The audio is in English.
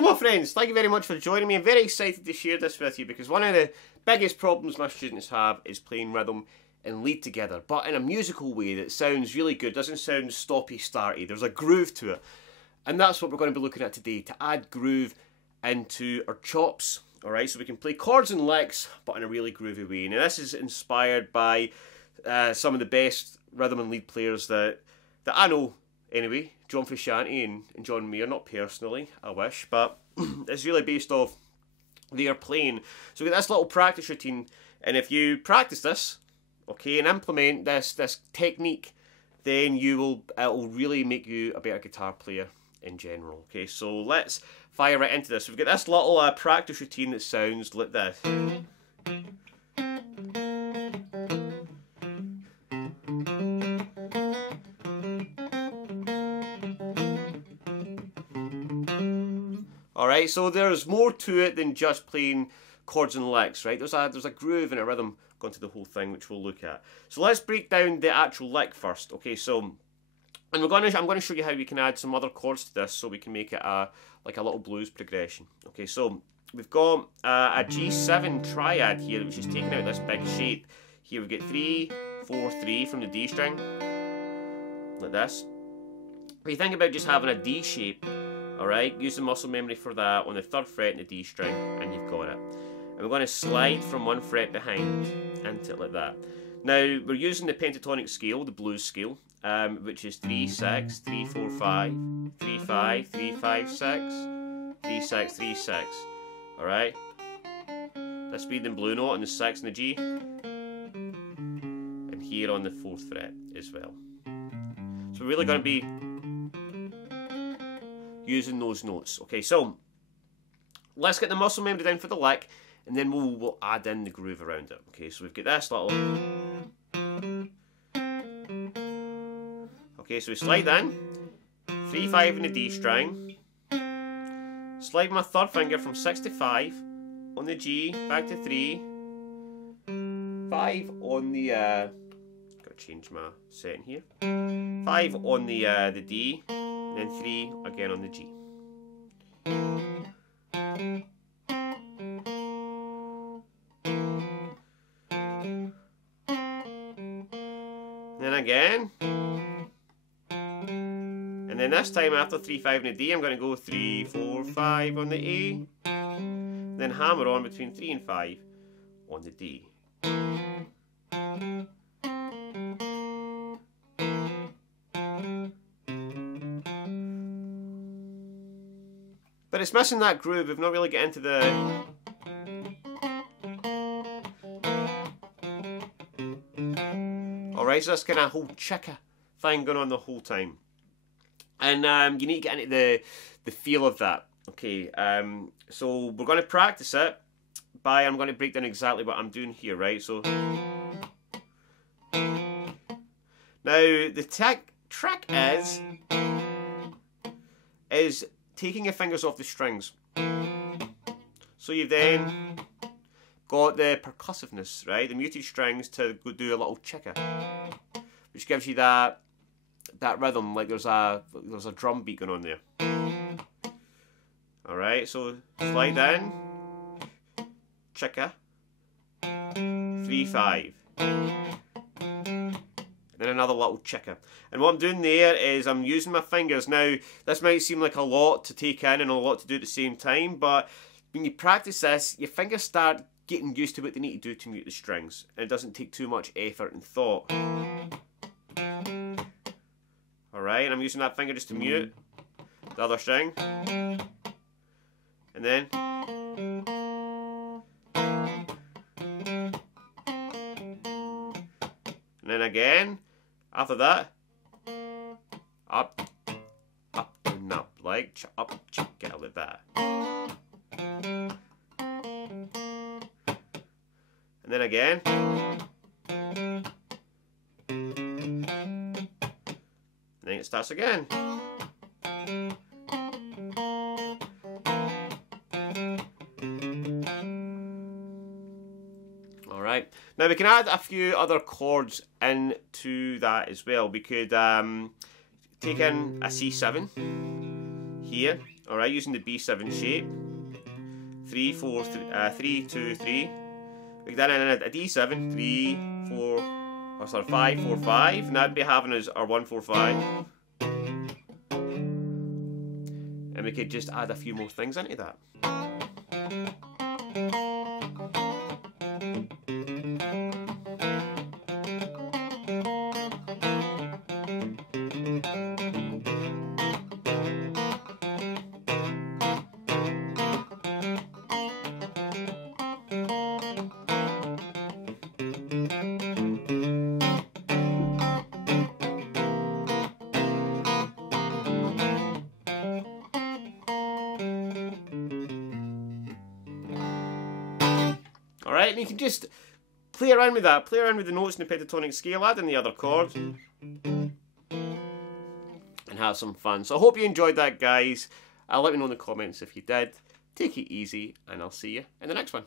Hello my friends, thank you very much for joining me. I'm very excited to share this with you because one of the biggest problems my students have is playing rhythm and lead together, but in a musical way that sounds really good, doesn't sound stoppy-starty, there's a groove to it. And that's what we're going to be looking at today, to add groove into our chops, alright? So we can play chords and licks, but in a really groovy way. Now this is inspired by some of the best rhythm and lead players that I know anyway. John Frusciante and John Mayer, not personally, I wish, but it's really based off their playing. So we get this little practice routine, and if you practice this, okay, and implement this technique, then it'll really make you a better guitar player in general. Okay, so let's fire right into this. We've got this little practice routine that sounds like this. Alright, so there's more to it than just playing chords and licks, right? There's a groove and a rhythm going to the whole thing, which we'll look at. So let's break down the actual lick first. Okay, so I'm going to show you how we can add some other chords to this so we can make it like a little blues progression. Okay, so we've got a G7 triad here, which is taking out this big shape. Here we've got 3, 4, 3 from the D string, like this. If you think about just having a D shape, alright, use the muscle memory for that on the 3rd fret in the D string, and you've got it. And we're going to slide from 1 fret behind into it like that. Now, we're using the pentatonic scale, the blues scale, which is 3, 6, 3, 4, 5, 3, 5, 3, 5, 6, 3, 6, 3, 6. Alright? This being the blue note on the 6 and the G. And here on the 4th fret as well. So we're really going to be using those notes. Okay, so let's get the muscle memory down for the lick, and then we'll add in the groove around it. Okay, so we've got this little. Okay, so we slide in 3, 5 in the D string, slide my 3rd finger from 6 to 5 on the G, back to 3, 5 on the gotta change my setting here, 5 on the D, and then 3 again on the G. Then again. And then this time after 3, 5 on the D, I'm going to go 3, 4, 5 on the A. Then hammer on between 3 and 5 on the D. But it's missing that groove. We've not really got into the. Alright, so that's kind of whole chicka thing going on the whole time. And you need to get into the feel of that. Okay, so we're going to practice it by, I'm going to break down exactly what I'm doing here, right? So now the trick is taking your fingers off the strings. So you've then got the percussiveness, right? The muted strings to go do a little chicka, which gives you that rhythm, like there's a drum beat going on there. Alright, so slide in, chicka, 3, 5. Then another little chicka. And what I'm doing there is I'm using my fingers. Now, this might seem like a lot to take in and a lot to do at the same time, but when you practice this, your fingers start getting used to what they need to do to mute the strings, and it doesn't take too much effort and thought. Alright, and I'm using that finger just to mute the other string. And then. And then again. After that. Up, up, and up. Like, up, get out like that. And then again. And then it starts again. Alright, now we can add a few other chords into that as well. We could take in a C7 here, Alright, using the B7 shape. 3, 4, 3, 2, 3. Then a D7, 3, 4, or sorry, 5, 4, 5. And that'd be having us our 1, 4, 5. And we could just add a few more things into that. Alright, and you can just play around with that, play around with the notes in the pentatonic scale, add in the other chord, and have some fun. So I hope you enjoyed that, guys. Let me know in the comments if you did. Take it easy, and I'll see you in the next one.